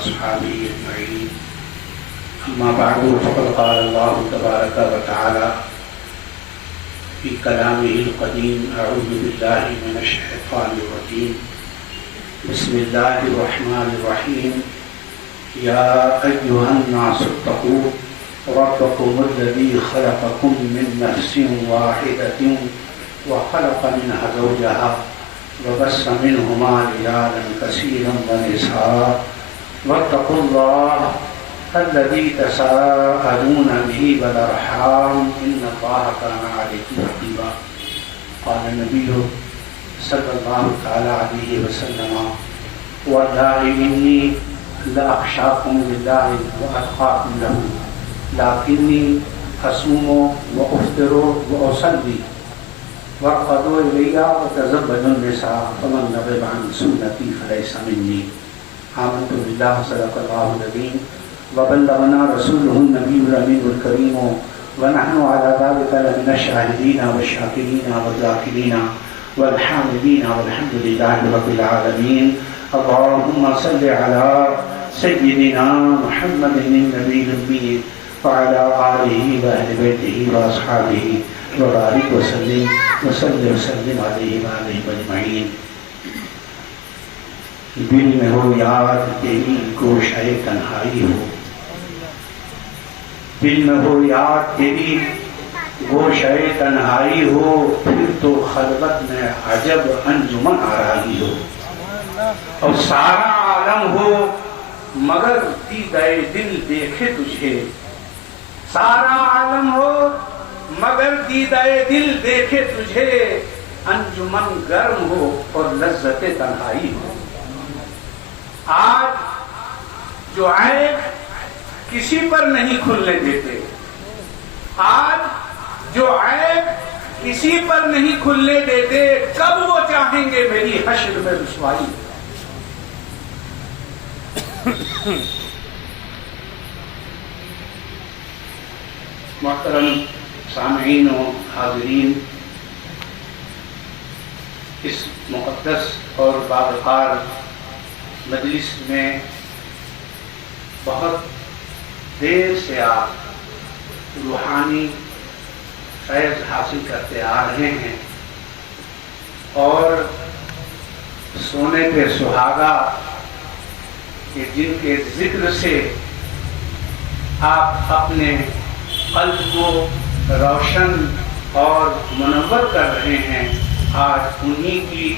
وأصحابه أجمعين. أما بعد فقد قال الله تبارك وتعالى في كلامه القديم: أعوذ بالله من الشيطان الرجيم. بسم الله الرحمن الرحيم. يا أيها الناس اتقوا ربكم الذي خلقكم من نفس واحدة وخلق منها زوجها وبث منهما رجالا كثيرا ونساء واتقوا الله الذي تساءلون به والأرحام إن الله كان عليكم رقيبا. قال النبي صلى الله تعالى عليه وسلم: والله إني لأخشاكم لله وأتقاكم له لكني أصوم وأفطر وأصلي وارقدوا إلي وتزبدوا النساء فمن رغب عن سنتي فليس مني. آمنت بالله صدق الله العظيم وبلغنا رسوله النبي الأمين الكريم ونحن على ذلك لمن الشاهدين والشاكرين والذاكرين والحامدين والحمد لله رب العالمين. اللهم صل على سيدنا محمد النبي الأمي وعلى آله وأهل بيته وأصحابه وبارك وسلم وسلم عليه وآله أجمعين. دل میں ہو یاد تیری گوشۂ تنہائی ہو، دل میں ہو یاد تیری گوشۂ تنہائی ہو، پھر تو خلوت میں عجب انجمن آرائی ہو، اور سارا عالم ہو مگر دیدہ دل دیکھے تجھے، سارا عالم ہو مگر دیدہ دل دیکھے تجھے، انجمن گرم ہو اور لذت تنہائی ہو۔ آج جو عیب کسی پر نہیں کھلنے دیتے، آج جو عیب کسی پر نہیں کھلنے دیتے، کب وہ چاہیں گے میری حشر میں رسوائی۔ محترم سامعین و حاضرین، اس مقدس اور باوقار مجلس میں بہت دیر سے آپ روحانی فیض حاصل کرتے آ رہے ہیں، اور سونے پہ سہاگا کہ جن کے ذکر سے آپ اپنے قلب کو روشن اور منور کر رہے ہیں، آج انہی کی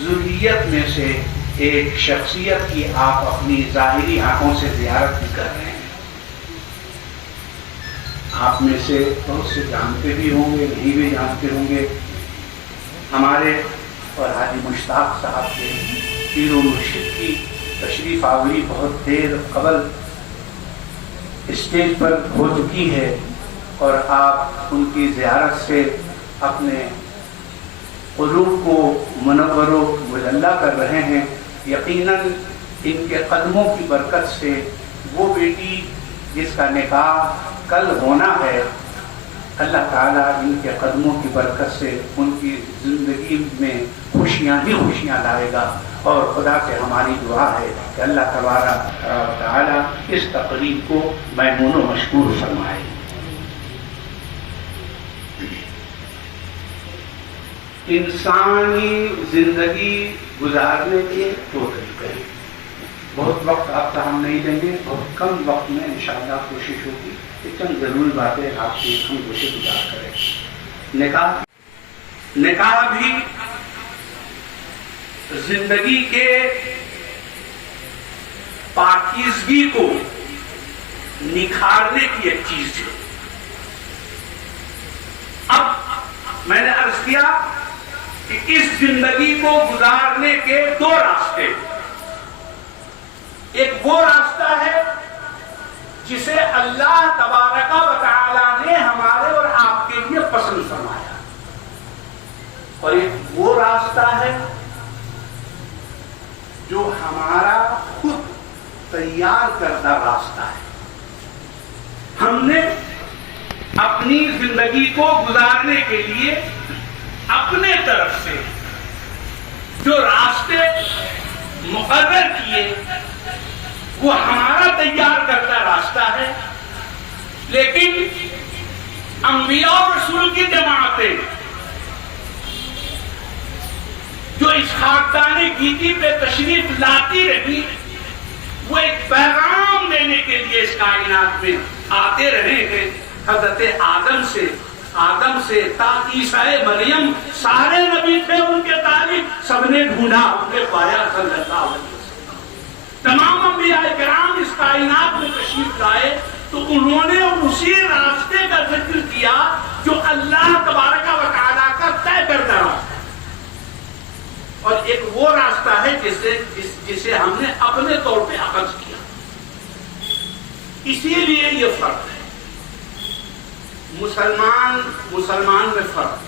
ذریت میں سے ایک شخصیت کی آپ اپنی ظاہری آنکھوں سے زیارت بھی کر رہے ہیں۔ آپ میں سے بہت سے جانتے بھی ہوں گے، نہیں بھی جانتے ہوں گے، ہمارے اور حاجی مشتاق صاحب کے پیر و مرشد کی تشریف آوری بہت دیر قبل اسٹیج پر ہو چکی ہے، اور آپ ان کی زیارت سے اپنے قلوب کو منور و مجلہ کر رہے ہیں۔ یقیناً ان کے قدموں کی برکت سے وہ بیٹی جس کا نکاح کل ہونا ہے، اللہ تعالیٰ ان کے قدموں کی برکت سے ان کی زندگی میں خوشیاں ہی خوشیاں لائے گا، اور خدا سے ہماری دعا ہے کہ اللہ تبارک و تعالیٰ اس تقریب کو میمون و مشکور فرمائے۔ انسانی زندگی گزارنے کے دو طریقے ہیں۔ بہت وقت آپ کا ہم نہیں لیں گے، بہت کم وقت میں انشاءاللہ کوشش ہوگی کہ چند ضروری باتیں آپ کی ہم گوشے گزار کریں۔ نکاح بھی زندگی کے پاکیزگی کو نکھارنے کی ایک چیز ہے۔ اب میں نے عرض کیا کہ اس زندگی کو گزارنے کے دو راستے، ایک وہ راستہ ہے جسے اللہ تبارک و تعالی نے ہمارے اور آپ کے لیے پسند فرمایا، اور ایک وہ راستہ ہے جو ہمارا خود تیار کردہ راستہ ہے۔ ہم نے اپنی زندگی کو گزارنے کے لیے اپنے طرف سے جو راستے مقرر کیے وہ ہمارا تیار کرتا راستہ ہے، لیکن انبیاء اور رسول کی جماعتیں جو اس خاکدان گیتی پہ تشریف لاتی رہی، وہ ایک پیغام دینے کے لیے اس کائنات میں آتے رہے ہیں۔ حضرت آدم سے تا عیسیٰ مریم سارے نبی تھے، ان کے تعلق سب نے ڈھونڈا، ان نے پایا صلی اللہ علیہ وسلم۔ تمام انبیاء کرام اس کائنات میں تشریف لائے تو انہوں نے اسی راستے کا ذکر کیا جو اللہ تبارک و تعالیٰ کا طے کردہ راستہ، اور ایک وہ راستہ ہے جسے ہم نے اپنے طور پہ اخذ کیا۔ اسی لیے یہ فرق ہے، مسلمان میں فرق۔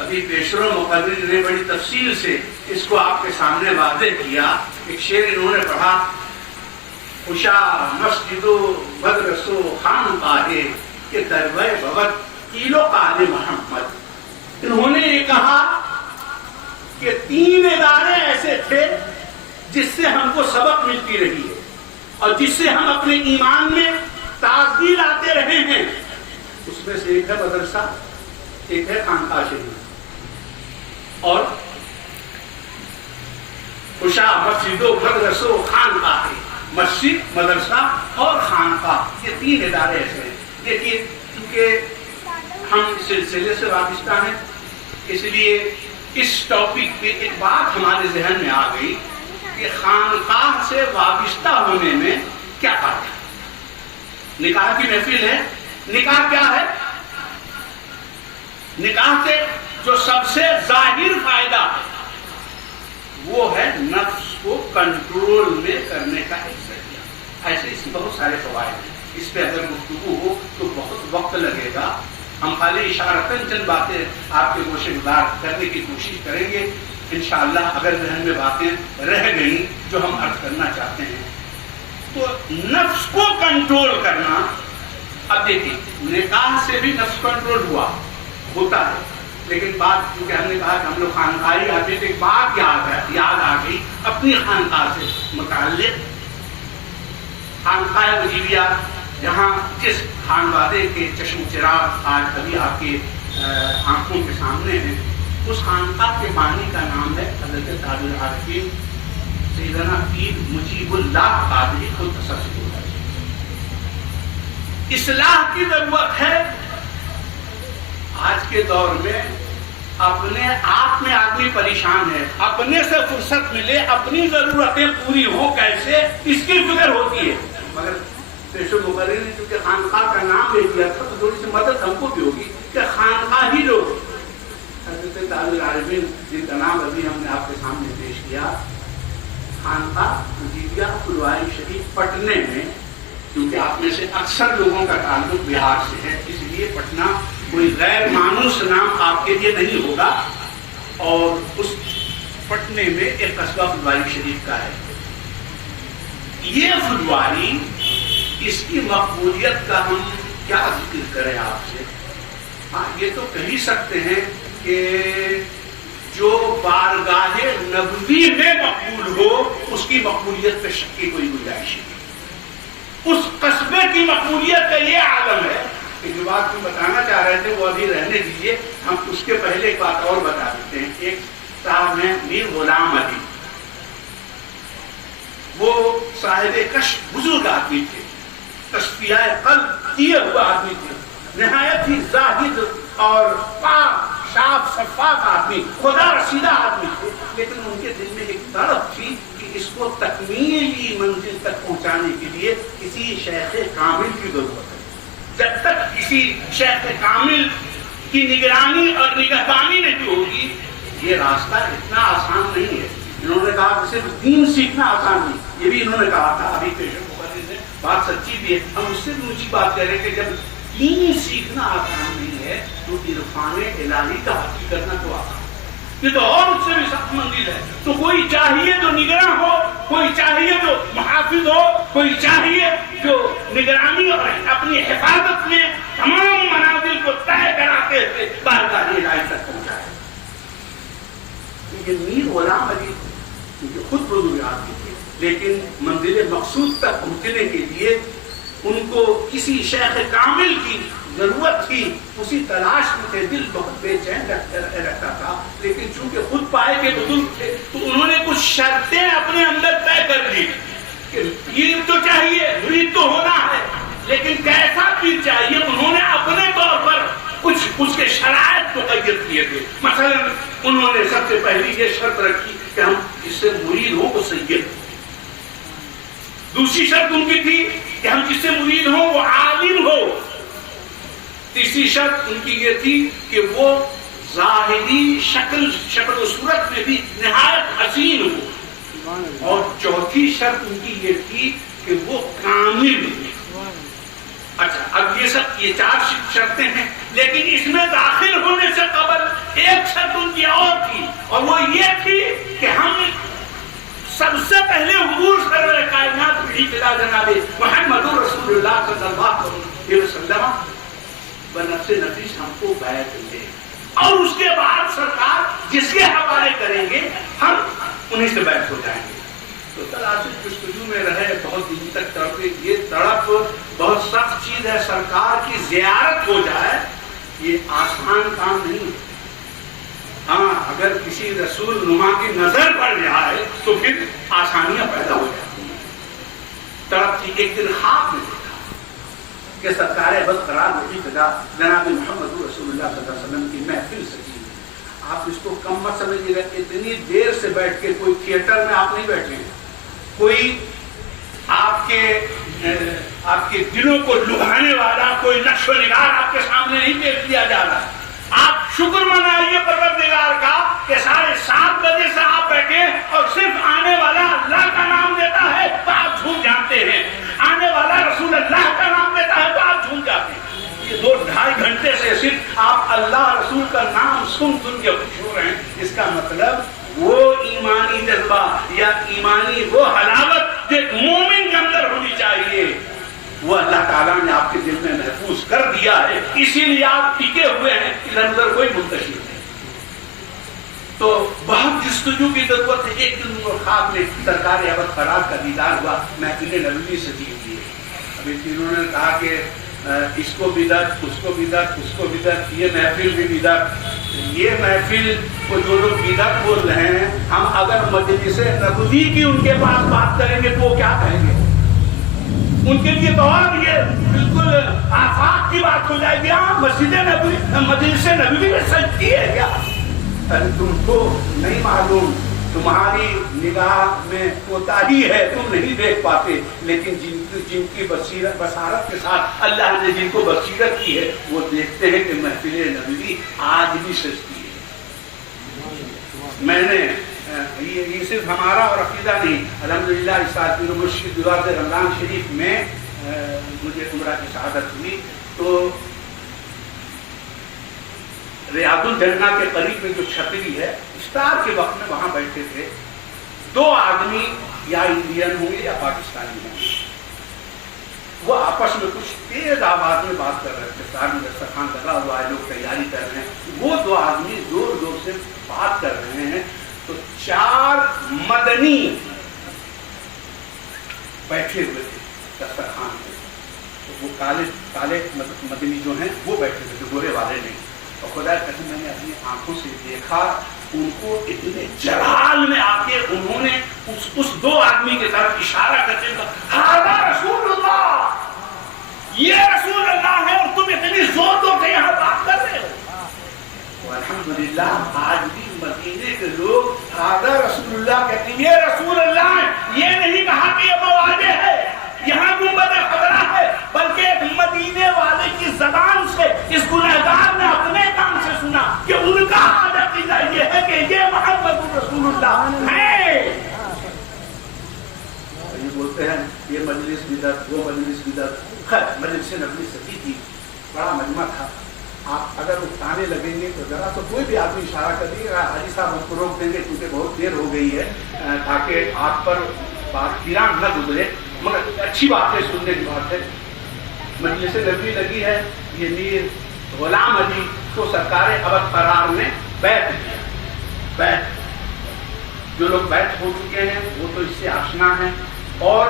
ابھی پیشرو مقرر نے بڑی تفصیل سے اس کو آپ کے سامنے واضح کیا۔ ایک شعر انہوں نے پڑھا، خوشا مسجد و مدرس و خانقاہ کے دربہ بوت کیلو قال محمد۔ انہوں نے یہ کہا کہ 3 ادارے ایسے تھے جس سے ہم کو سبق ملتی رہی ہے اور جس سے ہم اپنے ایمان میں تازگی لاتے رہے ہیں۔ اس میں سے ایک ہے مدرسہ، ایک ہے خانقاہ شریف، اور خوشا مسجد و مدرس و خانقاہ، مسجد، مدرسہ اور خانقاہ، یہ 3 ادارے ایسے ہیں۔ دیکھیے، کیونکہ ہم اس سلسلے سے وابستہ ہیں، اس لیے اس ٹاپک پہ ایک بات ہمارے ذہن میں آ گئی کہ خانقاہ سے وابستہ ہونے میں کیا فرق ہے۔ نکاح کی محفل ہے، نکاح کیا ہے؟ نکاح سے جو سب سے ظاہر فائدہ ہے وہ ہے نفس کو کنٹرول میں کرنے کا ایک ذریعہ۔ ایسے اس کے بہت سارے فوائد ہیں، اس پہ اگر گفتگو ہو تو بہت وقت لگے گا۔ ہم خالی اشارتاً چند باتیں آپ کے گوشے گزار کرنے کی کوشش کریں گے انشاءاللہ۔ اگر ذہن میں باتیں رہ گئیں جو ہم عرض کرنا چاہتے ہیں تو نفس کو کنٹرول کرنا۔ اب دیکھیے، نکاح سے بھی نفس کنٹرول ہوتا ہے، لیکن بات کیونکہ ہم نے کہا کہ ہم لوگ خانقاہی آدمی تو ایک بات یاد آ گئی اپنی خانقاہ سے متعلق۔ خانقاہ وجیبیہ، جہاں جس خانوادے کے چشم چراغ آج ابھی آپ کے آنکھوں کے سامنے ہیں، اس خانقاہ کے بانی کا نام ہے حضرت تاج العارفین سیدنا پیر مجیب اللہ قادری خود تصرف اللہ۔ اصلاح کی ضرورت ہے۔ آج کے دور میں اپنے آپ میں آدمی پریشان ہے، اپنے سے فرصت ملے، اپنی ضرورتیں پوری ہوں کیسے، اس کی فکر ہوتی ہے۔ مگر پیشو مقرر نے چونکہ خانقاہ کا نام لے دیا تھا تو تھوڑی سی مدد ہم کو بھی ہوگی کہ خانقاہ ہی لوگ حضرت تاج العارفین جن کا نام ابھی ہم نے آپ کے سامنے پیش کیا، خانقاہ وجیبیہ فلواری شریف پٹنے میں، کیونکہ آپ میں سے اکثر لوگوں کا تعلق بہار سے ہے، اس لیے پٹنہ کوئی غیر مانوس نام آپ کے لیے نہیں ہوگا، اور اس پٹنے میں ایک قصبہ فلواری شریف کا ہے۔ یہ فلواری، اس کی مقبولیت کا ہم کیا ذکر کریں آپ سے؟ ہاں، یہ تو کہہ سکتے ہیں کہ جو بارگاہ نبوی میں مقبول ہو اس کی مقبولیت پہ شک کی کوئی گنجائش نہیں۔ اس قصبے کی مقبولیت کا یہ عالم ہے کہ جو بات ہم بتانا چاہ رہے تھے وہ ابھی رہنے دیجیے، ہم اس کے پہلے ایک بات اور بتا دیتے ہیں۔ ایک صاحب ہیں میر غلام علی، وہ صاحب کشف بزرگ آدمی تھے، تصفیہ قلب کیے ہوا آدمی تھے، نہایت ہی زاہد اور پاک صاف شفاف آدمی، خدا رسیدہ آدمی تھے، لیکن ان کے دل میں ایک تڑپ تھی کہ اس کو تکمیلی منزل تک پہنچانے کے لیے کسی شیخ کامل کی ضرورت ہے۔ جب تک کسی شیخ کامل کی نگرانی اور نگہبانی نہیں ہوگی یہ راستہ اتنا آسان نہیں ہے۔ انہوں نے کہا کہ صرف دین سیکھنا آسان نہیں، یہ بھی انہوں نے کہا تھا، ابھی پیشن مقرر سے بات سچی بھی ہے، ہم اس سے بھی اونچی بات کہہ رہے ہیں کہ جب دین سیکھنا آسان نہیں ہے تو عرفان الہی کا حاصل کرنا تو آسان ہے، یہ تو اور اس سے بھی سخت منزل ہے۔ تو کوئی چاہیے جو نگراں ہو، کوئی چاہیے جو محافظ ہو، کوئی چاہیے جو نگرانی اور اپنی حفاظت میں تمام منازل کو طے کراتے ہوئے بارگاہ الہی تک پہنچائے۔ لیکن میر غلام علی جو خود بزرگ آدمی تھے، لیکن منزل مقصود تک پہنچنے کے لیے ان کو کسی شیخ کامل کی ضرورت تھی، اسی تلاش میں تھے، دل بہت بے چین رہتا تھا، لیکن چونکہ خود پائے کے بزرگ تھے تو انہوں نے کچھ شرطیں اپنے اندر طے کر لی کہ پیر تو چاہیے، مرید تو ہونا ہے، لیکن کیسا پیر چاہیے، انہوں نے اپنے طور پر کچھ اس کے شرائط متعین کیے تھے۔ مثلا انہوں نے سب سے پہلی یہ شرط رکھی کہ ہم جس سے مرید ہوں وہ سید، دوسری شرط ان کی تھی کہ ہم جس سے مرید ہوں وہ عالم ہو، تیسری شرط ان کی یہ تھی کہ وہ ظاہری شکل و صورت میں بھی نہایت حسین ہو، اور چوتھی شرط ان کی یہ تھی کہ وہ کامل ہو۔ اچھا، اب یہ چار شرطیں ہیں، لیکن اس میں داخل ہونے سے قبل ایک شرط ان کی اور تھی، اور وہ یہ تھی کہ ہم سب سے پہلے حضور سرور کائنات ابتدا جناب محمد رسول اللہ صلی اللہ علیہ وسلم بنفس نفیس ہم کو بیعت دیں، اور اس کے بعد سرکار جس کے حوالے کریں گے ہم انہیں سے بیعت ہو جائیں گے۔ تو تلاشش جستجو میں رہے، بہت دن تک تڑپے، یہ تڑپ بہت سخت چیز ہے، سرکار کی زیارت ہو جائے یہ آسان کام نہیں ہے۔ ہاں، اگر کسی رسول نما کی نظر پڑ جائے تو پھر آسانیاں پیدا ہو جاتی ہیں۔ تڑپ کی ایک دن خواب میں دیکھا کہ سرکار بس قرار وحی فدا جناب محمد رسول اللہ صلی اللہ علیہ وسلم کی محفل سجی ہے۔ آپ اس کو کم مت سمجھیے گا، اتنی دیر سے بیٹھ کے کوئی تھیٹر میں آپ نہیں بیٹھے ہیں، کوئی آپ کے دلوں کو لبھانے والا کوئی نقش و نگار آپ کے سامنے نہیں پیش کیا جا رہا۔ آپ شکر منائیے پروردگار کا کہ 7:30 بجے سے آپ بیٹھے اور صرف آنے والا اللہ کا نام دیتا ہے تو آپ جھوم جاتے ہیں، آنے والا رسول اللہ کا نام دیتا ہے تو آپ جھوم جاتے ہیں۔ یہ 2-2.5 گھنٹے سے صرف آپ اللہ رسول کا نام سن کے خوش ہو رہے ہیں، اس کا مطلب وہ ایمانی جذبہ یا ایمانی وہ حلاوت جو ایک مومن کے اندر ہونی چاہیے وہ اللہ تعالیٰ نے آپ کے دل میں محفوظ کر دیا ہے، اسی لیے آپ ٹکے ہوئے ہیں، ادھر ادھر کوئی منتشر نہیں۔ تو بہت جستجو کی ضرورت ہے۔ ایک دن خواب میں سرکار ابد خراج کا دیدار ہوا، محفل نبوی سجی ہوئی ہے۔ ابھی تینوں نے کہا کہ اس کو بدعت، اس کو بدعت، اس کو بدعت، یہ محفل بھی بدعت۔ یہ محفل کو جو لوگ بدعت بول رہے ہیں، ہم اگر مجلس نبوی کی ان کے پاس بات کریں گے تو وہ کیا کہیں گے؟ ان کے لیے تو اور یہ بالکل آفاق کی بات ہو جائے گی، آپ مسجد نبوی مجلس نبوی میں سجتی ہے کیا؟ تم کو نہیں معلوم، تمہاری نگاہ میں کوتاہی ہے، تم نہیں دیکھ پاتے، لیکن جن کی بصارت کے ساتھ اللہ نے جن کو بصیرت کی ہے وہ دیکھتے ہیں کہ محفل نبوی آج بھی سجتی ہے۔ میں نے یہ صرف ہمارا اور عقیدہ نہیں، الحمدللہ اس سال پیر مرشد دیوار رمضان شریف میں مجھے عمرہ کی سعادت ہوئی، تو ریاض الجنہ کے قریب میں جو چھتری ہے، افطار کے وقت میں وہاں بیٹھے تھے 2 آدمی، یا انڈین ہوں گے یا پاکستانی ہوں گے، وہ آپس میں کچھ تیز آواز میں بات کر رہے تھے، سامنے دسترخوان لگا ہوا ہے، لوگ تیاری کر رہے ہیں، وہ 2 آدمی زور زور سے بات کر رہے ہیں، تو 4 مدنی بیٹھے ہوئے تھے دسترخوان پہ، تو وہ کالے مدنی جو ہیں وہ بیٹھے ہوئے تھے، گورے والے نہیں، اور خدا قسم میں نے اپنی آنکھوں سے دیکھا ان کو اتنے جلال میں آ کے انہوں نے اس 2 آدمی کے طرف اشارہ کرتے ہوئے ہذا رسول اللہ، یہ رسول اللہ ہے، اور تم اتنی زور زور سے یہاں بات کر رہے ہو۔ الحمدللہ آج بھی مدینے کے لوگ ہذا رسول اللہ کہتے ہیں، یہ رسول اللہ ہے، یہ نہیں کہا کہ یہ مواجہ ہے، یہاں گنبد خضرا ہے، بلکہ ایک مدینے والے کی زبان سے اس گنہگار نے اپنے کام سے سنا کہ ان کا عقیدہ یہ ہے کہ یہ محمد رسول اللہ ہے۔ یہ بولتے ہیں یہ مجلس بدعت، وہ مجلس بدعت، خیر مجلس نبوی سجی تھی، بڑا مجمع تھا، آپ اگر اٹھانے لگیں گے تو ذرا تو کوئی بھی آدمی اشارہ کر دیے گا، حاجی صاحب ہم کو روک دیں گے کیونکہ بہت دیر ہو گئی ہے، تاکہ آپ پر بات گران نہ گزرے، مگر اچھی بات ہے، سننے کی بات ہے۔ مجلس نبوی لگی ہے، یہ میر غلام علی کو سرکار ابد قرار نے بیعت دیا، بیعت جو لوگ بیعت ہو چکے ہیں وہ تو اس سے آشنا ہیں، اور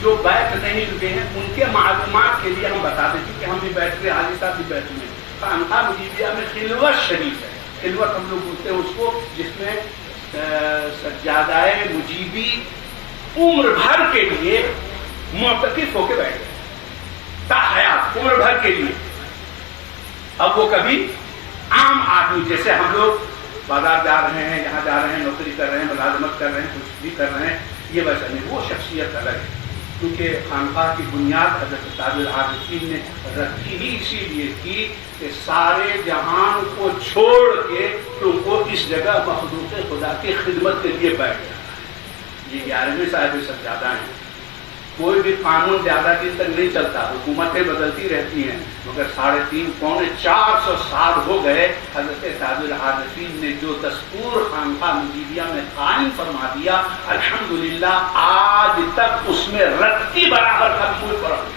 جو بیعت نہیں ہوئے ہیں ان کے معلومات کے لیے ہم بتاتے ہیں کہ ہم بھی بیعت کے حاجی صاحب بھی بیعت میں خانقاہ مجیبیہ میں خلوت شریف ہے، خلوت ہم لوگ بولتے ہیں اس کو، جس میں سجادہ مجیبی عمر بھر کے لیے معتکف ہو کے بیٹھ گئے، تا حیات عمر بھر کے لیے۔ اب وہ کبھی عام آدمی جیسے ہم لوگ بازار جا رہے ہیں، یہاں جا رہے ہیں، نوکری کر رہے ہیں، ملازمت کر رہے ہیں، کچھ بھی کر رہے ہیں، یہ ویسا نہیں، وہ شخصیت الگ ہے، کیونکہ خانقاہ کی بنیاد حضرت تاج العارفین نے رکھی ہی اسی لیے تھی کہ سارے جہان کو چھوڑ کے تم کو اس جگہ مخلوق خدا کی خدمت کے لیے بیٹھ جانا۔ یہ 11ویں صاحب سجادہ ہیں۔ کوئی بھی قانون زیادہ دن تک نہیں چلتا، حکومتیں بدلتی رہتی ہیں، مگر 350 پونے 400 سال ہو گئے حضرت تاج العارفین نے جو دستور خانقاہ مجیبیہ میں قائم فرما دیا، الحمدللہ آج تک اس میں رتی برابر کا کوئی فرق نہیں۔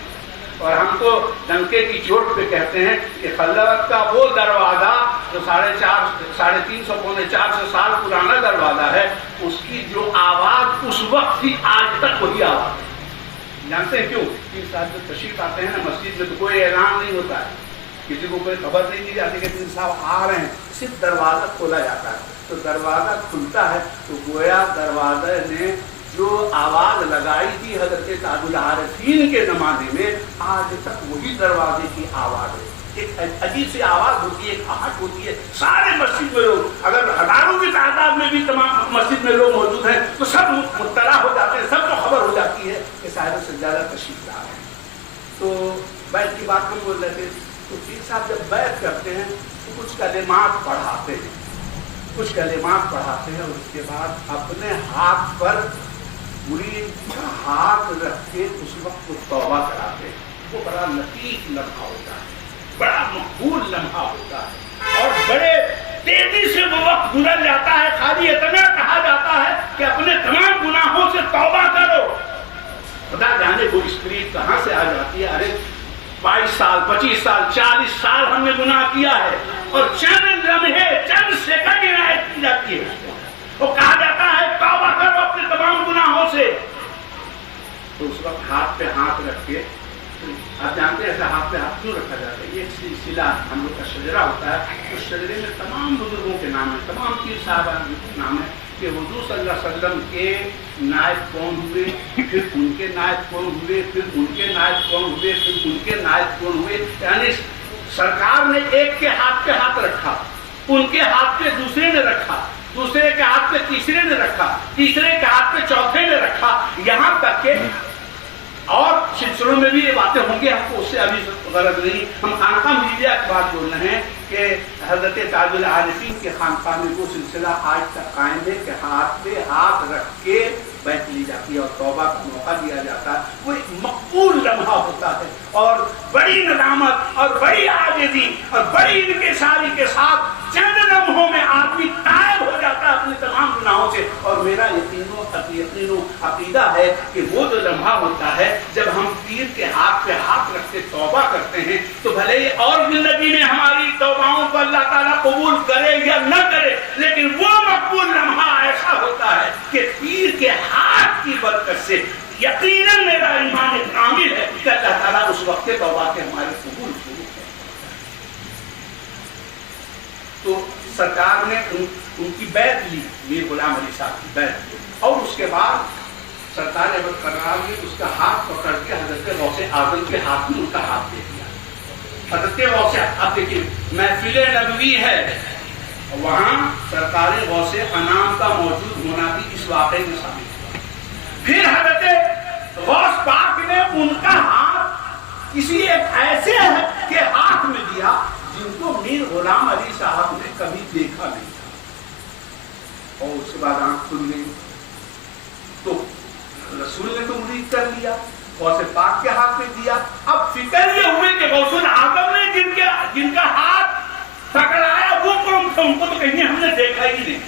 اور ہم تو ڈنکے کی چوٹ پہ کہتے ہیں کہ خلوت کا وہ دروازہ جو 350 پونے 400 سال پرانا دروازہ ہے، اس کی جو آواز اس وقت تھی آج تک وہی آواز ہے۔ جانتے ہیں کیوں؟ پیر صاحب جب تشریف آتے ہیں نا مسجد میں تو کوئی اعلان نہیں ہوتا ہے، کسی کو کوئی خبر نہیں دی جاتی کہ پیر صاحب آ رہے ہیں، صرف دروازہ کھولا جاتا ہے۔ تو دروازہ کھلتا ہے تو گویا دروازے نے جو آواز لگائی تھی حضرت تاج العارفین کے زمانے میں، آج تک وہی دروازے کی آواز ہے۔ ایک عجیب سی آواز ہوتی ہے، ایک آہٹ ہوتی ہے، سارے مسجد میں لوگ، اگر ہزاروں کی تعداد میں بھی تمام مسجد میں لوگ موجود ہیں تو سب مطلع ہو جاتے ہیں، سب کو خبر ہو جاتی ہے کہ صاحب سجادہ تشریف لا رہے ہیں۔ تو بیعت کی بات ہم بول رہے تھے، تو پیر صاحب جب بیعت کرتے ہیں تو کچھ کلمات پڑھاتے ہیں، اور اس کے بعد اپنے ہاتھ پر مرید کا ہاتھ رکھ کے اس وقت کو توبہ کراتے ہیں۔ وہ بڑا لطیف لمحہ ہوتا ہے، بڑا مقبول لمحہ ہوتا ہے، اور بڑے تیزی سے وہ وقت گزر جاتا ہے۔ خالی اتنا کہا جاتا ہے کہ اپنے تمام گناہوں سے توبہ کرو۔ خدا جانے وہ اسپرٹ کہاں سے آ جاتی ہے، ارے 22 سال 25 سال 40 سال ہم نے گناہ کیا ہے، اور چند لمحے چند سیکنڈ عنایت کی جاتی ہے، وہ کہا جاتا ہے توبہ کرو اپنے تمام گناہوں سے۔ تو اس وقت ہاتھ پہ ہاتھ رکھ کے، آپ جانتے ہیں ایسا ہاتھ پہ ہاتھ کیوں رکھا جاتا ہے؟ یہ ایک سلسلہ ہم لوگ کا شجرہ ہوتا ہے، اس شجرے میں تمام بزرگوں کے نام ہیں، تمام پیر صاحبان کے نام ہیں کہ حضور صلی اللہ علیہ وسلم کے نائب کون ہوئے، پھر ان کے نائب کون ہوئے، پھر ان کے نائب کون ہوئے، پھر ان کے نائب کون ہوئے۔ یعنی سرکار نے ایک کے ہاتھ پہ ہاتھ رکھا، ان کے ہاتھ پہ دوسرے نے رکھا، دوسرے کے ہاتھ پہ تیسرے نے رکھا، تیسرے کے ہاتھ پہ چوتھے نے رکھا، یہاں تک کہ اور سلسلوں میں بھی یہ باتیں ہوں گی، ہم کو اس سے ابھی غرض نہیں۔ ہم خانقاہ مجیبیہ کی بات بول رہے ہیں کہ حضرت تاج العارفین کے خانقاہ میں وہ سلسلہ آج تک قائم ہے کہ ہاتھ پہ ہاتھ رکھ کے بیعت لی جاتی ہے اور توبہ کا موقع دیا جاتا ہے۔ وہ ایک مقبول لمحہ ہوتا ہے، اور بڑی ندامت اور بڑی عاجزی اور بڑی انکساری کے ساتھ چند لمحوں میں آدمی تائب ہو جاتا ہے اپنے تمام گناہوں سے۔ اور میرا یقین و عقیدہ ہے کہ وہ جو لمحہ ہوتا ہے جب ہم پیر کے ہاتھ پہ ہاتھ رکھ کے توبہ کرتے ہیں، تو بھلے ہی اور زندگی میں ہماری توباؤں کو اللہ تعالیٰ قبول کرے یا نہ کرے، لیکن وہ مقبول لمحہ ایسا ہوتا ہے کہ پیر کے ہاتھ کی برکت سے یقیناً میرا ایمان کامل ہے کہ اللہ تعالیٰ اس وقت کے توبہ کے ہمارے قبول کرے۔ تو سرکار نے ان کی بیعت لی، میر غلام علی صاحب کی بیعت لی، اور اس کے بعد سرکار احمد کرار نے اس کا ہاتھ پکڑ کے حضرت غوث اعظم کے ہاتھ میں ان کا ہاتھ دے دیا۔ حضرت غوث، آپ دیکھیے محفل نبوی ہے، وہاں سرکار غوث انام کا موجود ہونا بھی اس واقعے میں شامل ہوا۔ پھر حضرت غوث پاک نے ان کا ہاتھ کسی ایک ایسے کے ہاتھ میں دیا جن کو میر غلام علی صاحب نے کبھی دیکھا نہیں تھا، اور اس کے بعد آنکھ کھل گئی۔ تو رسول نے تو مرید کر لیا، غوث پاک کے ہاتھ میں دیا، اب فکر یہ ہوئی کہ غوث اعظم نے جن کا ہاتھ پکڑایا وہ کون تھا، ان کو تو کہیں ہم نے دیکھا ہی نہیں۔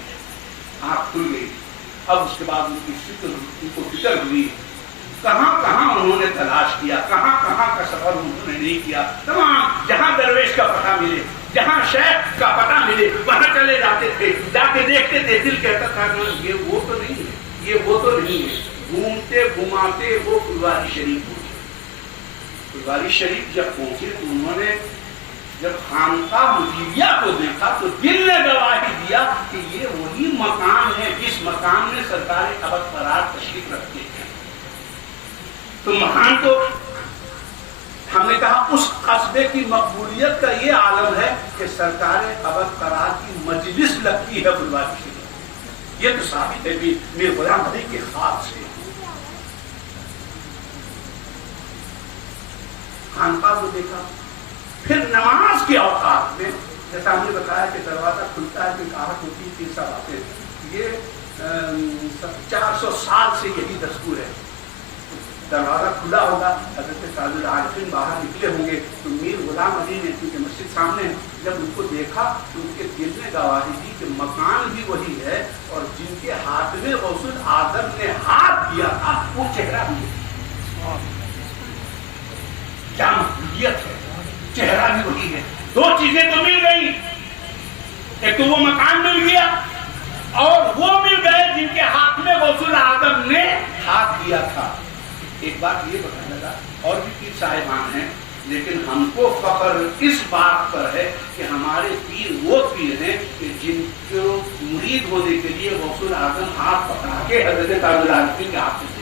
آنکھ کھل گئی۔ اب اس کے بعد ان کو فکر ہوئی، کہاں کہاں انہوں نے تلاش کیا، کہاں کہاں کا سفر انہوں نے نہیں کیا، تمام جہاں جہاں درویش کا پتہ ملے، جہاں شیخ کا پتہ ملے وہاں چلے جاتے تھے، جا کے دیکھتے تھے، دل کہتا تھا یہ وہ تو نہیں ہے، یہ وہ تو نہیں ہے، گھومتے گھماتے وہ پھلواری شریف پہنچے۔ پھلواری شریف جب پہنچے تو انہوں نے جب خانقاہ مجیبیہ کو دیکھا تو دل نے گواہی دیا کہ یہ وہی مکان ہے جس مکان میں سرکار ابد قرار تشریف رکھتے ہیں۔ تو مکان تو ہم نے کہا اس قصبے کی مقبولیت کا یہ عالم ہے کہ سرکار ابد قرار کی مجلس لگتی ہے پھلواری شریف، یہ تو ثابت ہے بھی میر غلام علی کے خواب سے۔ خانقاہ کو دیکھا، پھر نماز کے اوقات میں جیسا ہم نے بتایا کہ دروازہ کھلتا ہے کہ کہاوت ہوتی ہے سب آتے ہیں، یہ 400 سال سے یہی دستور ہے، دروازہ کھلا ہوگا، حضرت تاج العارفین باہر نکلے ہوں گے تو میر غلام علی نے کیونکہ مسجد سامنے ہے، جب ان کو دیکھا تو ان کے دل نے گواہی دی کہ مکان بھی وہی ہے اور جن کے ہاتھ میں غوث الاعظم نے ہاتھ دیا تھا وہ چہرہ بھی ہے۔ کیا مقبولیت ہے، چہرہ بھی وہی ہے۔ دو چیزیں تو مل گئی، ایک تو وہ مکان مل گیا اور وہ مل گئے جن کے ہاتھ میں غوث الاعظم نے ہاتھ دیا تھا۔ ایک بات یہ بتانے لگا، اور بھی پیر صاحبان ہیں لیکن ہم کو فخر اس بات پر ہے کہ ہمارے پیر وہ پیر ہیں کہ جن کو مرید ہونے کے لیے غوث الاعظم ہاتھ پکڑا کے حضرت تاج العارفین کے ہاتھ میں دے۔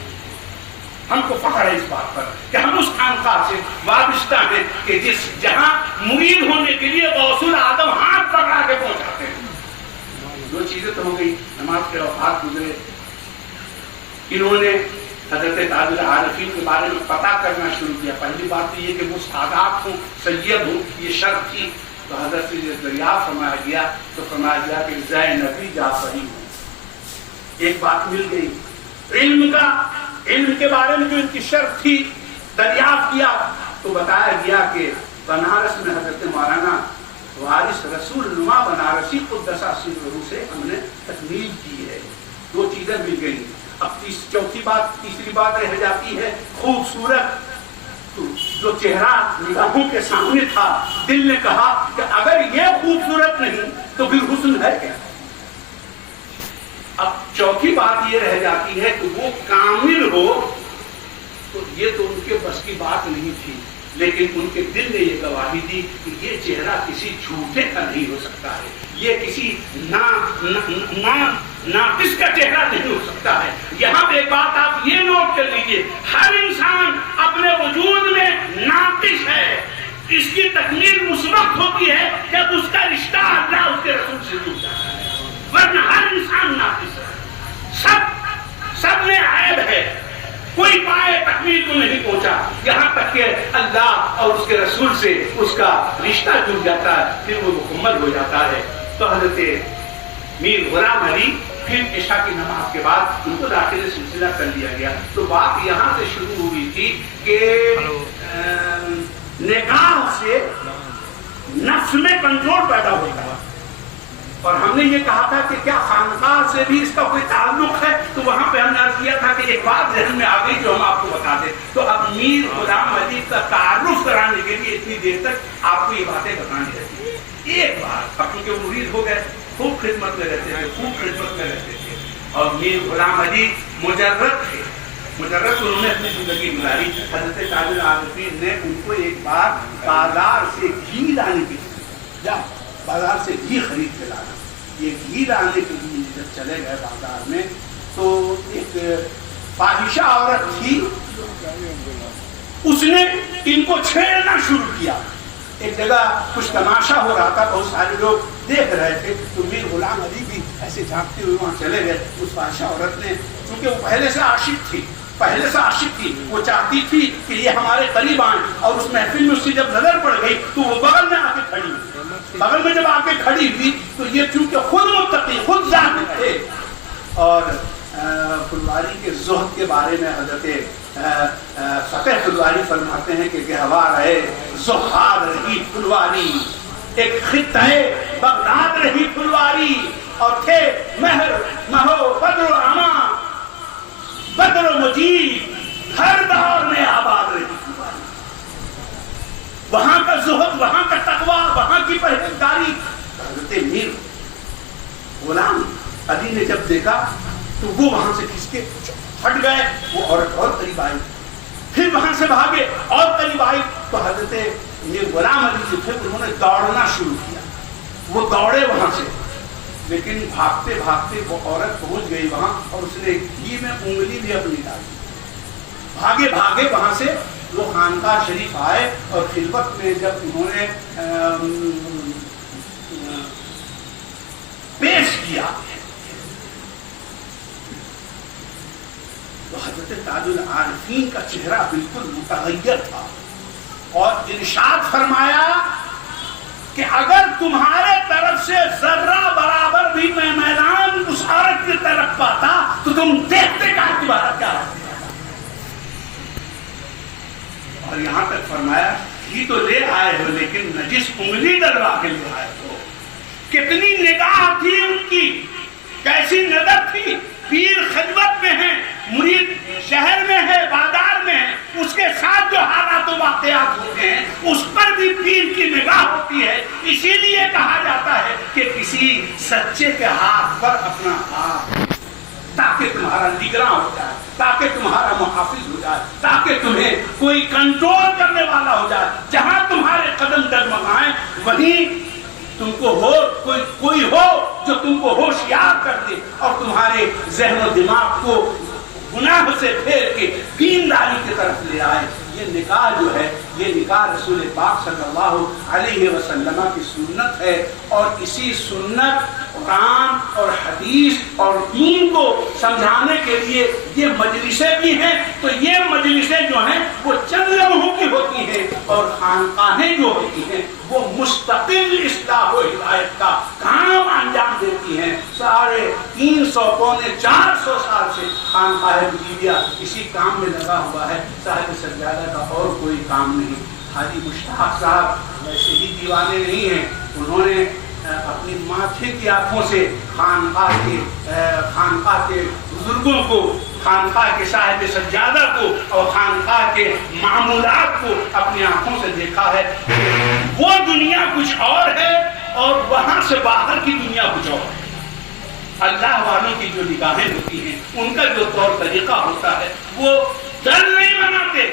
ہم کو فخر ہے اس بات پر کہ ہم اس خانقاہ سے وابستہ ہیں کہ جہاں مرید ہونے کے لیے غوث الاعظم ہاتھ پکڑا کے پہنچاتے ہیں۔ دو چیزیں تو ہو گئی، نماز کے اوقات گزرے، انہوں نے حضرت تاج العارفین کے بارے میں پتہ کرنا شروع کیا۔ پہلی بات تو یہ کہ وہ سادات ہوں، سید ہوں، یہ شرط تھی۔ تو حضرت سے جب دریافت فرمایا گیا تو فرمایا گیا کہ زینبی جعفری ہوں۔ ایک بات مل گئی، علم کے بارے میں جو ان کی شرط تھی دریافت کیا تو بتایا گیا کہ بنارس میں حضرت مولانا وارث رسول نما بنارسی قدس سرہ سے ہم نے تکمیل کی ہے۔ دو چیزیں مل گئی۔ اب تیسری بات رہ جاتی ہے خوبصورت، جو چہرہ نگاہوں کے سامنے تھا، دل نے کہا کہ اگر یہ خوبصورت نہیں تو پھر حسن ہے کیا۔ اب چوتھی بات یہ رہ جاتی ہے کہ وہ کامل ہو، تو یہ تو ان کے بس کی بات نہیں تھی، لیکن ان کے دل نے یہ گواہی دی کہ یہ چہرہ کسی جھوٹے کا نہیں ہو سکتا ہے، یہ کسی ناقص کا چہرہ نہیں ہو سکتا ہے۔ یہاں پہ ایک بات آپ یہ نوٹ کر لیجئے، ہر انسان اپنے وجود میں ناقص ہے، اس کی تکمیل اس وقت ہوتی ہے جب اس کا رشتہ اللہ اس کے رسول سے جڑ جاتا ہے، ورنہ ہر انسان ناقص ہے، سب میں عیب ہے، کوئی پائے تکمیل کو نہیں پہنچا، یہاں تک کہ اللہ اور اس کے رسول سے اس کا رشتہ جڑ جاتا ہے، پھر وہ مکمل ہو جاتا ہے۔ تو حضرت میر غلام علی پھر عشاء کی نماز کے بعد ان کو داخل سلسلہ کر لیا گیا۔ تو بات یہاں سے شروع ہوئی تھی کہ نگاہ سے نفس میں کنٹرول پیدا ہوتا ہے، اور ہم نے یہ کہا تھا کہ کیا خانقاہ سے بھی اس کا کوئی تعلق ہے، تو وہاں پہ ہم نے عرض کیا تھا کہ ایک بات ذہن میں آ گئی جو ہم آپ کو بتا دیں۔ تو اب میر غلام علی کا تعارف کرانے کے لیے اتنی دیر تک آپ کو یہ باتیں بتانی رہتی ہے۔ ایک بات، اب کیونکہ مرید ہو گئے، خوب خدمت میں رہتے تھے، اور میر غلام علی مجرد تھے، انہوں نے اپنی زندگی گزاری۔ حضرت تاج العارفین نے ان کو ایک بار بازار سے گھی لانے کی، بازار سے گھی خرید کے لانا، یہ گھی لانے کے لیے جب چلے گئے بازار میں تو ایک فاحشہ عورت تھی، اس نے ان کو چھیڑنا شروع کیا۔ ایک جگہ کچھ تماشا ہو رہا تھا، بہت سارے لوگ دیکھ رہے تھے، تو میر غلام علی بھی ایسے جھانکتے ہوئے وہاں چلے گئے۔ اس فاحشہ عورت نے، چونکہ وہ پہلے سے عاشق تھی، وہ چاہتی تھی کہ یہ ہمارے قریب آئیں، اور اس محفل میں اس کی جب نظر پڑ گئی تو وہ بغل میں آ کے کھڑی ہوئی۔ بغل میں جب آ کے کھڑی ہوئی تو یہ چونکہ خود متقی، خود زاہد تھے، اور پھلواری کے زہد کے بارے میں حضرت فقہ پھلواری فرماتے ہیں کہ گہوار ہے زہاد رہی پھلواری، ایک خطہ بغداد رہی پھلواری، اور تھے مہر مہو بدر و عما، بدر و مجید، ہر دور میں آباد رہی پھلواری۔ وہاں کا زہد، وہاں کا تقوی، وہاں کی پرہیزگاری. حضرت میر غلام علی نے جب دیکھا تو وہ وہاں سے کھینچ کے ہٹ گئے. وہ عورت اور قریب آئی، پھر وہاں سے بھاگے اور قریب آئی تو حضرت میر غلام علی سے پھر انہوں نے دوڑنا شروع کیا. وہ دوڑے وہاں سے، لیکن بھاگتے بھاگتے وہ عورت پہنچ گئی وہاں اور اس نے گھی میں انگلی بھی اپنی ڈالی. بھاگے بھاگے وہاں سے وہ خانقاہ شریف آئے اور خلوت میں جب انہوں نے پیش کیا تو حضرت تاج العارفین کا چہرہ بالکل متغیر تھا اور ارشاد فرمایا کہ اگر تمہارے طرف سے ذرہ برابر بھی میں میدان اس عورت کی طرف پاتا تو تم دیکھتے کہ تمہارا کیا ہوتا. اور یہاں تک فرمایا ہی تو لے آئے ہو لیکن نجس انگلی ڈلوا کے لے آئے ہو. کتنی نگاہ تھی ان کی، کیسی نظر تھی. پیر خلوت میں ہیں، مرید شہر میں ہے، بازار میں ہے، اس کے ساتھ جو حالات و واقعات ہوتے ہیں اس پر بھی پیر کی نگاہ ہوتی ہے. اسی لیے کہا جاتا ہے کہ کسی سچے کے ہاتھ پر اپنا ہاتھ، تاکہ تمہارا نگراں ہو جائے، تاکہ تمہارا محافظ ہو جائے، تاکہ تمہیں کوئی کنٹرول کرنے والا ہو جائے. جہاں تمہارے قدم ڈگمگائیں وہیں تم کو ہو کوئی ہو جو تم کو ہوشیار کر دے اور تمہارے ذہن و دماغ کو گناہ سے پھیر کے دینداری کی طرف لے آئے. یہ نکاح جو ہے، یہ نکاح رسول پاک صلی اللہ علیہ وسلم کی سنت ہے اور اسی سنت، قرآن اور حدیث اور دین کو سمجھانے کے لیے یہ مجلسیں بھی ہیں. تو یہ مجلسیں جو ہیں وہ چند لمحوں کی ہوتی ہیں اور خانقاہیں جو ہوتی ہیں وہ مستقل اصلاح و ہدایت کا کام انجام دیتی ہیں. 350 پونے 400 سال سے خانقاہ وجیدیہ اسی کام میں لگا ہوا ہے. صاحب سجادہ کا اور کوئی کام نہیں. حاجی مشتاق صاحب ویسے ہی دیوانے نہیں ہیں، انہوں نے اپنی ماتھے کی آنکھوں سے خانقاہ کے بزرگوں کو، خانقاہ کے صاحب سجادہ کو اور خانقاہ کے معمولات کو اپنی آنکھوں سے دیکھا ہے. وہ دنیا کچھ اور ہے اور وہاں سے باہر کی دنیا کچھ اور ہے. اللہ والوں کی جو نگاہیں ہوتی ہیں، ان کا جو طور طریقہ ہوتا ہے، وہ در نہیں بناتے.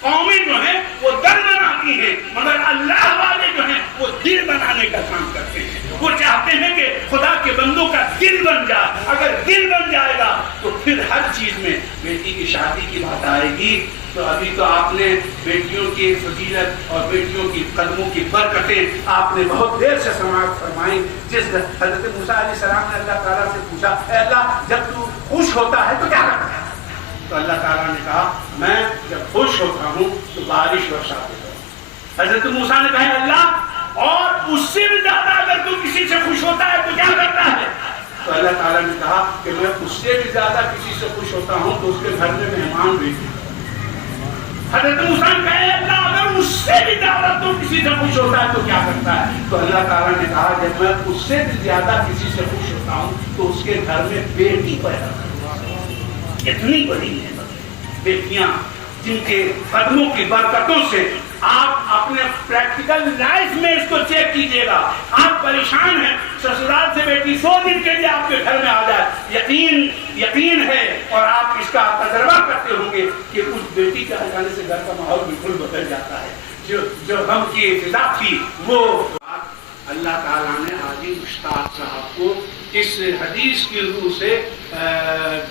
قومیں جو ہیں وہ در بناتی ہیں، مگر اللہ والے جو ہیں وہ دل بنانے کا کام کرتے ہیں. وہ چاہتے ہیں کہ خدا کے بندوں کا دل بن جائے. اگر دل بن جائے گا تو پھر ہر چیز میں بیٹی کی شادی کی بات آئے گی. تو ابھی تو آپ نے بیٹیوں کی فضیلت اور بیٹیوں کی قدموں کی برکتیں آپ نے بہت دیر سے سماعت فرمائی. جس حضرت موسیٰ علیہ السلام نے اللہ تعالیٰ سے پوچھا، اے اللہ جب تو خوش ہوتا ہے تو کیا کرتا ہے؟ تو اللہ تعالیٰ نے کہا میں جب خوش ہوتا ہوں تو بارش برسا دیتا ہوں. حضرت موسیٰ نے کہا اللہ اور اس سے بھی زیادہ اگر تو کسی سے خوش ہوتا ہے تو کیا کرتا ہے؟ تو اللہ تعالیٰ نے کہا کہ میں اس سے بھی زیادہ کسی سے خوش ہوتا ہوں تو اس کے گھر میں مہمان بھیجتا ہوں. حضرت موسیٰ نے کہا اللہ اگر اس سے بھی زیادہ تو کسی سے خوش ہوتا ہے تو کیا کرتا ہے؟ تو اللہ تعالیٰ نے کہا جب میں اس سے بھی زیادہ کسی سے خوش ہوتا ہوں تو اس کے گھر میں بیٹی پیدا کرتا ہوں. اتنی بڑی نعمت بیٹیاں جن کے قدموں کی برکتوں سے آپ اپنے پریکٹیکل لائف میں اس کو چیک کیجئے گا. آپ پریشان ہیں، سسرال سے بیٹی 100 دن کے لیے آپ کے گھر میں آ جائے، یقین ہے اور آپ اس کا تجربہ کرتے ہوں گے کہ اس بیٹی کے آ جانے سے گھر کا ماحول بالکل بدل جاتا ہے. جو غم کی فضا تھی وہ اللہ تعالیٰ نے حاجی مشتاق صاحب کو اس حدیث کی روح سے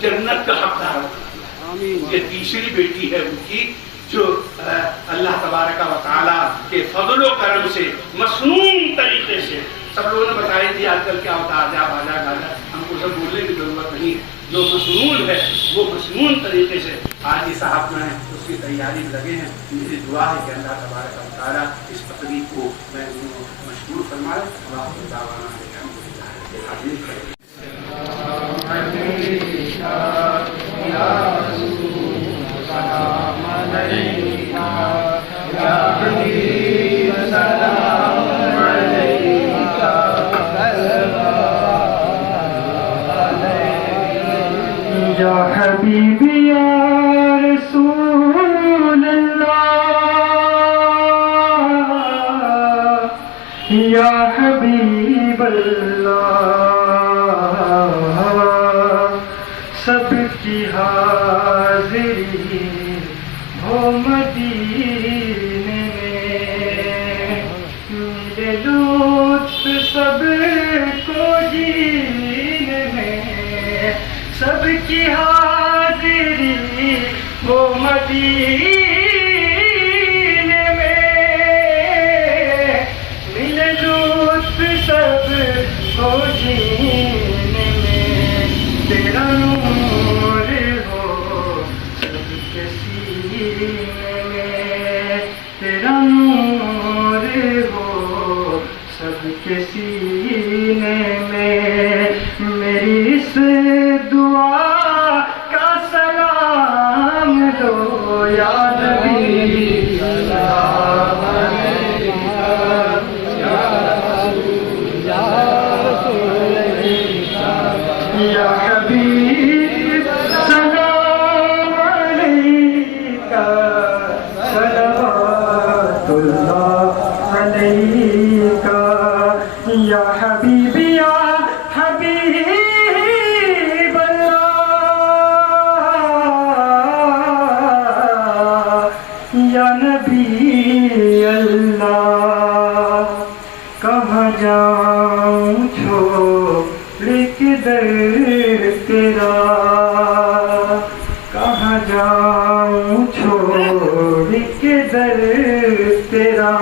جنت کا حقدار بنا دیا. یہ تیسری بیٹی ہے ان کی جو اللہ تبارک و تعالیٰ کے فضل و کرم سے مصنون طریقے سے، سب لوگوں نے بتائی تھی آج کل کیا ہوتا ہے آجا باجا گاجا، ہم کو سب بولنے کی ضرورت نہیں. جو مصنون ہے وہ مصنون طریقے سے حاجی صاحب میں اس کی تیاری میں لگے ہیں. میری دعا ہے کہ اللہ تبارک و تعالیٰ اس تقریب کو میں مشکور فرمائے. اللہ کو دعوانا ہے یا حبیبی یا رسول اللہ ہو مدینے میں، ملے لطف سب کو جینے میں، سب کی حاضری ہو مدینے میں، ملے لطف سب کو جینے میں، تیرا نور ہو سب کے سینے میں، تیرا نور ہو سب کے سینے میں، میری اس دعا کا سلام دو یا نبی، سلام علیکہ یا حبیب، سلام علیکہ، صلوات اللہ علیکہ، یا حبیب یا حبیب اللہ، یا نبی اللہ، کہاں جاؤں چھوڑ کے در تیرا، کہاں جاؤں چھوڑ کے در تیرا،